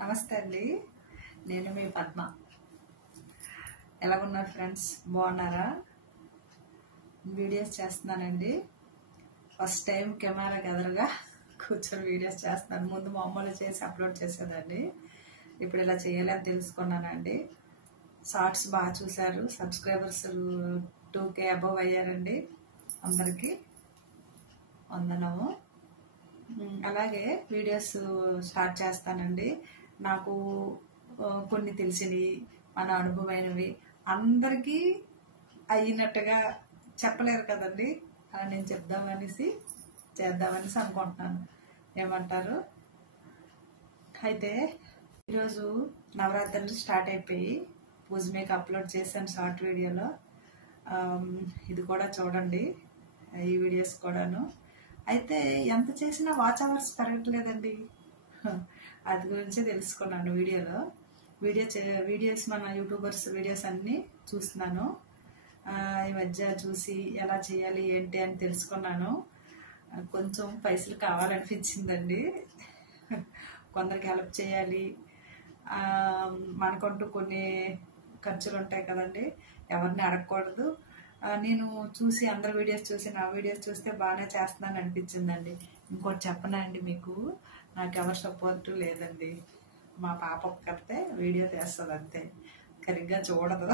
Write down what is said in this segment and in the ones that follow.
నమస్తే అండి. నేను మీ పద్మ. ఎలా ఉన్నారు ఫ్రెండ్స్? బాగున్నారా? వీడియోస్ చేస్తున్నానండి. ఫస్ట్ టైం కెమెరాకి ఎదురుగా కూర్చొని వీడియోస్ చేస్తున్నాను. ముందు మామూలు చేసి అప్లోడ్ చేసేదండి. ఇప్పుడు ఇలా చేయాలని తెలుసుకున్నానండి. షార్ట్స్ బాగా చూశారు. సబ్స్క్రైబర్స్ 2K అబవ్ అయ్యారండి. అందరికీ వందనము. అలాగే వీడియోస్ స్టార్ట్ చేస్తానండి. నాకు కొన్ని తెలిసినవి, మన అనుభవమైనవి అందరికీ అయినట్టుగా చెప్పలేరు కదండి. అలా నేను చేద్దామనేసి అనుకుంటున్నాను. ఏమంటారు? అయితే ఈరోజు నవరాత్రులు స్టార్ట్ అయిపోయి పూజ మీకు అప్లోడ్ చేశాను షార్ట్ వీడియోలో. ఇది కూడా చూడండి, ఈ వీడియోస్ కూడాను. అయితే ఎంత చేసినా వాచ్ అవర్స్ పెరగట్లేదండి. అది గురించి తెలుసుకున్నాను వీడియోలో. వీడియోస్ మన యూట్యూబర్స్ వీడియోస్ అన్నీ చూస్తున్నాను. ఈ మధ్య చూసి ఎలా చేయాలి ఏంటి అని తెలుసుకున్నాను. కొంచెం పైసలు కావాలనిపించిందండి. కొందరికి హెల్ప్ చేయాలి, మనకంటూ కొన్ని ఖర్చులు ఉంటాయి కదండి, ఎవరిని అడగకూడదు. నేను చూసి అందరి వీడియోస్ చూసి నా వీడియోస్ చూస్తే బాగానే చేస్తున్నాను అనిపించిందండి. ఇంకోటి చెప్పనా అండి మీకు, నాకు ఎవరు సపోర్టు లేదండి. మా పాప ఒక్కరితే వీడియో తీస్తుంది అంతే, సరిగ్గా చూడదు.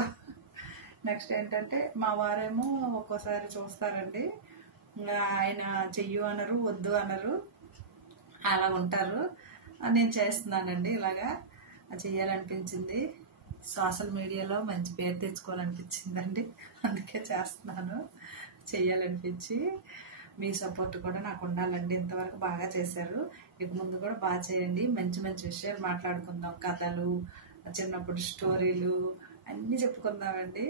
నెక్స్ట్ ఏంటంటే మా వారేమో ఒక్కోసారి చూస్తారండి, ఆయన చెయ్యు అనరు, వద్దు అనరు, అలా ఉంటారు. నేను చేస్తున్నానండి. ఇలాగా చెయ్యాలనిపించింది. సోషల్ మీడియాలో మంచి పేరు తెచ్చుకోవాలనిపించిందండి, అందుకే చేస్తున్నాను. చెయ్యాలనిపించి మీ సపోర్ట్ కూడా నాకు ఉండాలండి. ఇంతవరకు బాగా చేశారు, ఇక ముందు కూడా బాగా చేయండి. మంచి మంచి విషయాలు మాట్లాడుకుందాం, కథలు, చిన్నప్పుడు స్టోరీలు అన్నీ చెప్పుకుందామండి.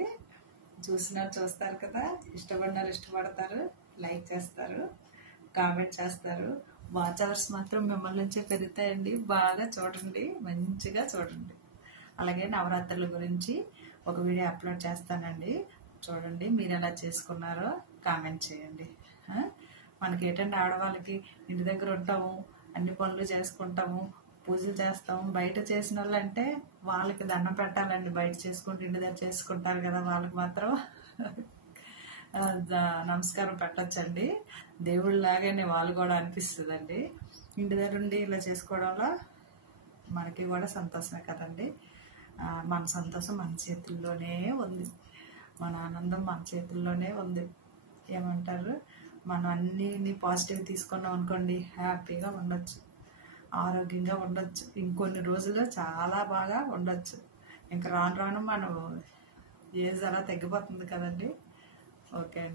చూస్తారు కదా, ఇష్టపడినారు ఇష్టపడతారు, లైక్ చేస్తారు, కామెంట్ చేస్తారు. వాచ్ అవర్స్ మాత్రం మిమ్మల్ని నుంచే పెరుగుతాయండి. బాగా చూడండి, మంచిగా చూడండి. అలాగే నవరాత్రుల గురించి ఒక వీడియో అప్లోడ్ చేస్తానండి, చూడండి. మీరు ఎలా చేసుకున్నారో కామెంట్ చేయండి. మనకి ఏంటంటే ఆడవాళ్ళకి ఇంటి దగ్గర ఉంటాము, అన్ని పనులు చేసుకుంటాము, పూజలు చేస్తాము. బయట చేసిన వాళ్ళు అంటే వాళ్ళకి దండం పెట్టాలండి. బయట చేసుకుంటూ ఇంటి దగ్గర చేసుకుంటారు కదా, వాళ్ళకి మాత్రం నమస్కారం పెట్టచ్చండి. దేవుళ్ళలాగానే వాళ్ళు కూడా అనిపిస్తుందండి. ఇంటి దగ్గర ఉండి ఇలా చేసుకోవడంలో మనకి కూడా సంతోషమే కదండి. మన సంతోషం మన చేతుల్లోనే ఉంది, మన ఆనందం మన చేతుల్లోనే ఉంది. ఏమంటారు? మనం అన్ని పాజిటివ్ తీసుకున్నాం అనుకోండి, హ్యాపీగా ఉండొచ్చు, ఆరోగ్యంగా ఉండొచ్చు. ఇంకొన్ని రోజుల్లో చాలా బాగా ఉండొచ్చు. ఇంకా రాను రాను మనం ఏజ్ అలా తగ్గిపోతుంది కదండి. ఓకే అండి.